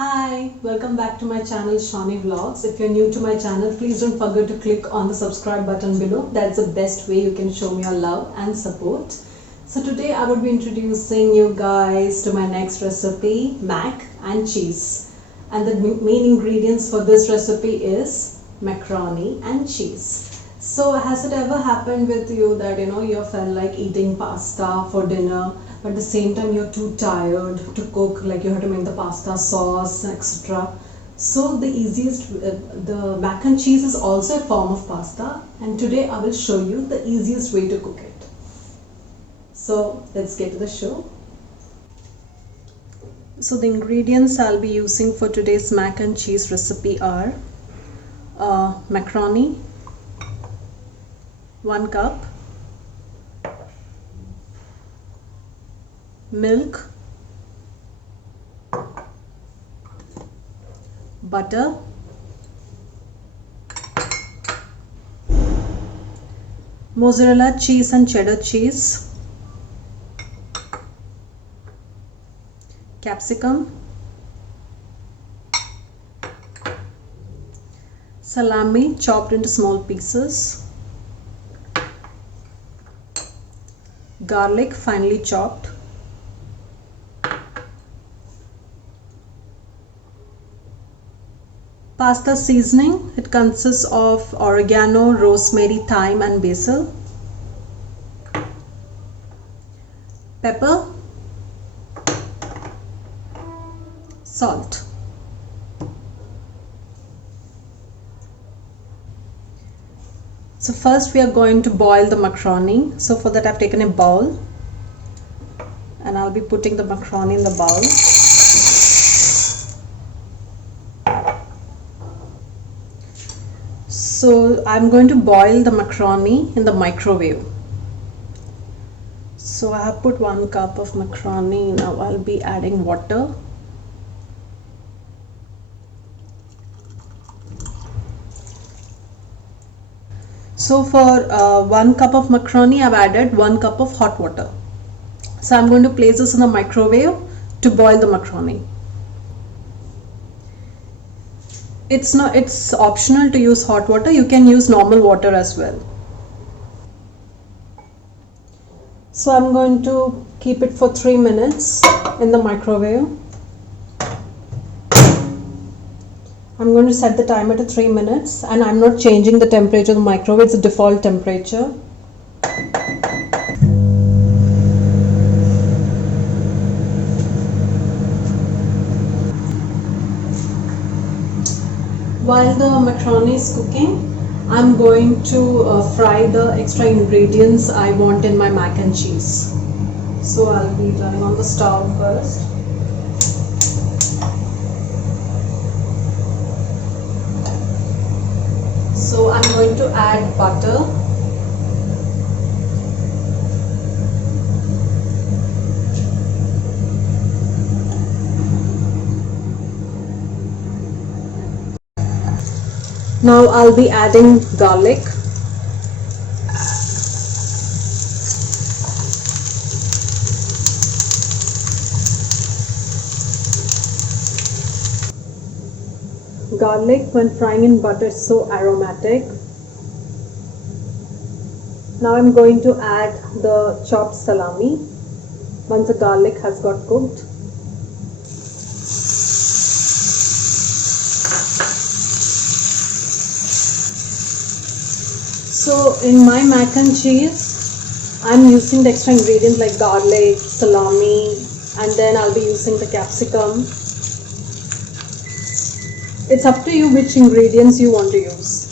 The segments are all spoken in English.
Hi, welcome back to my channel Shony Vlogs. If you're new to my channel, please don't forget to click on the subscribe button below. That's the best way you can show me your love and support. So today I will be introducing you guys to my next recipe, mac and cheese. And the main ingredients for this recipe is macaroni and cheese. So has it ever happened with you that you felt like eating pasta for dinner, but at the same time you're too tired to cook, like you have to make the pasta sauce, etc. So the mac and cheese is also a form of pasta, and today I will show you the easiest way to cook it. So let's get to the show. So the ingredients I'll be using for today's mac and cheese recipe are macaroni, 1 cup, milk, butter, mozzarella cheese and cheddar cheese, capsicum, salami chopped into small pieces, garlic finely chopped, pasta seasoning. It consists of oregano, rosemary, thyme and basil, pepper, salt. So first we are going to boil the macaroni. So for that I've taken a bowl and I'll be putting the macaroni in the bowl. So I'm going to boil the macaroni in the microwave. So I have put 1 cup of macaroni. Now I'll be adding water. So for 1 cup of macaroni, I've added 1 cup of hot water. So I'm going to place this in the microwave to boil the macaroni. It's optional to use hot water. You can use normal water as well. So I'm going to keep it for 3 minutes in the microwave. I'm going to set the timer to 3 minutes and I'm not changing the temperature of the microwave. It's the default temperature. While the macaroni is cooking, I'm going to fry the extra ingredients I want in my mac and cheese. So I'll be turning on the stove first. So I'm going to add butter, now I'll be adding garlic, garlic when frying in butter is so aromatic. Now I'm going to add the chopped salami once the garlic has got cooked. So in my mac and cheese, I'm using the extra ingredients like garlic, salami, and then I'll be using the capsicum. It's up to you which ingredients you want to use.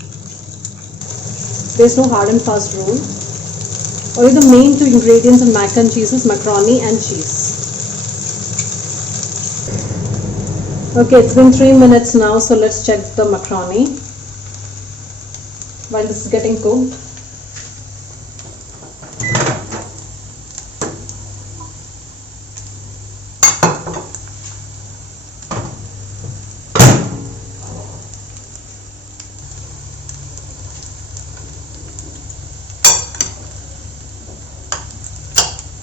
There's no hard and fast rule. Only the main 2 ingredients in mac and cheese is macaroni and cheese. Okay, it's been 3 minutes now, so let's check the macaroni while this is getting cooked.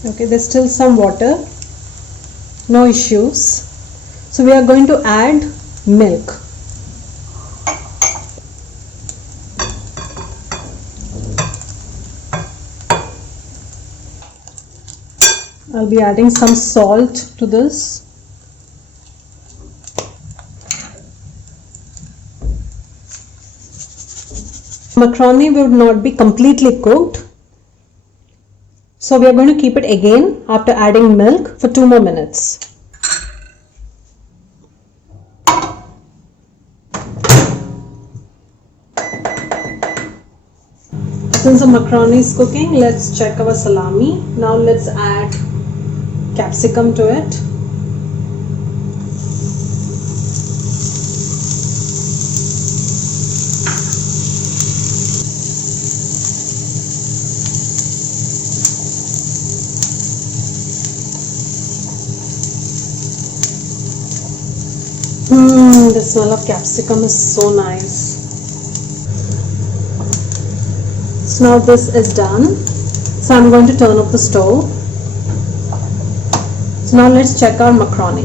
Okay, there's still some water, no issues. So we are going to add milk. I'll be adding some salt to this. Macaroni would not be completely cooked, so we are going to keep it again after adding milk for 2 more minutes. Since the macaroni is cooking, let's check our salami. Now let's add capsicum to it. The smell of capsicum is so nice. So now this is done. So I'm going to turn off the stove. So now let's check our macaroni.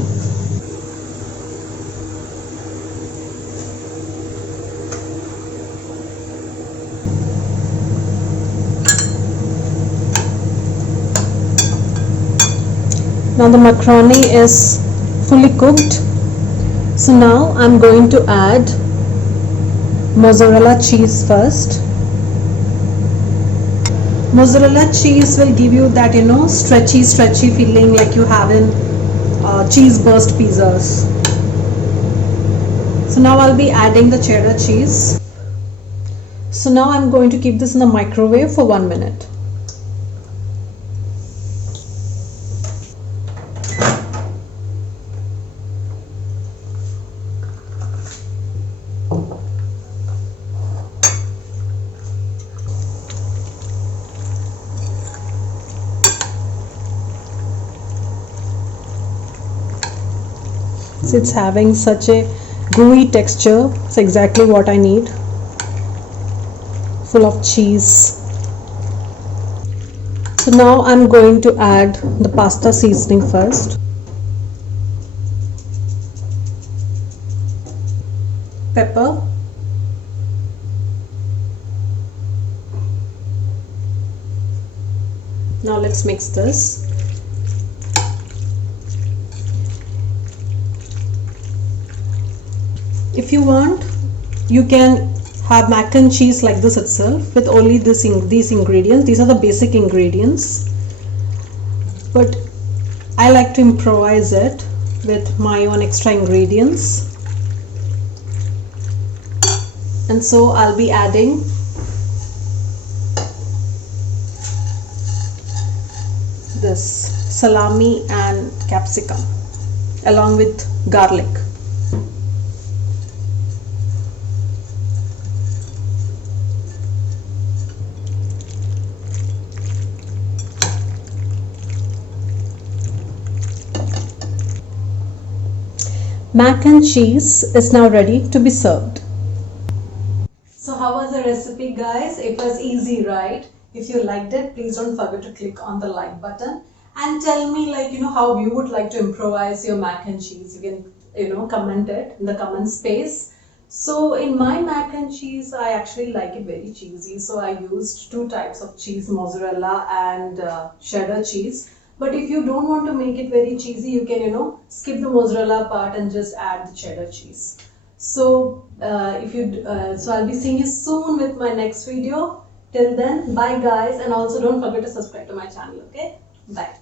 Now the macaroni is fully cooked. So now I'm going to add mozzarella cheese first. Mozzarella cheese will give you that, stretchy feeling like you have in cheese burst pizzas. So now I'll be adding the cheddar cheese. So now I'm going to keep this in the microwave for 1 minute. So it's having such a gooey texture. It's exactly what I need. Full of cheese. So now I'm going to add the pasta seasoning first. Pepper. Now let's mix this. If you want, you can have mac and cheese like this itself with only these ingredients. These are the basic ingredients, but I like to improvise it with my own extra ingredients, and so I'll be adding this salami and capsicum along with garlic. Mac and cheese is now ready to be served. So how was the recipe, guys? It was easy, right? If you liked it, please don't forget to click on the like button and tell me how you would like to improvise your mac and cheese. You can comment it in the comment space. So in my mac and cheese, I actually like it very cheesy. So I used 2 types of cheese, mozzarella and cheddar cheese. But if you don't want to make it very cheesy, you can, skip the mozzarella part and just add the cheddar cheese. So, so I'll be seeing you soon with my next video. Till then, bye guys, and also don't forget to subscribe to my channel, okay? Bye.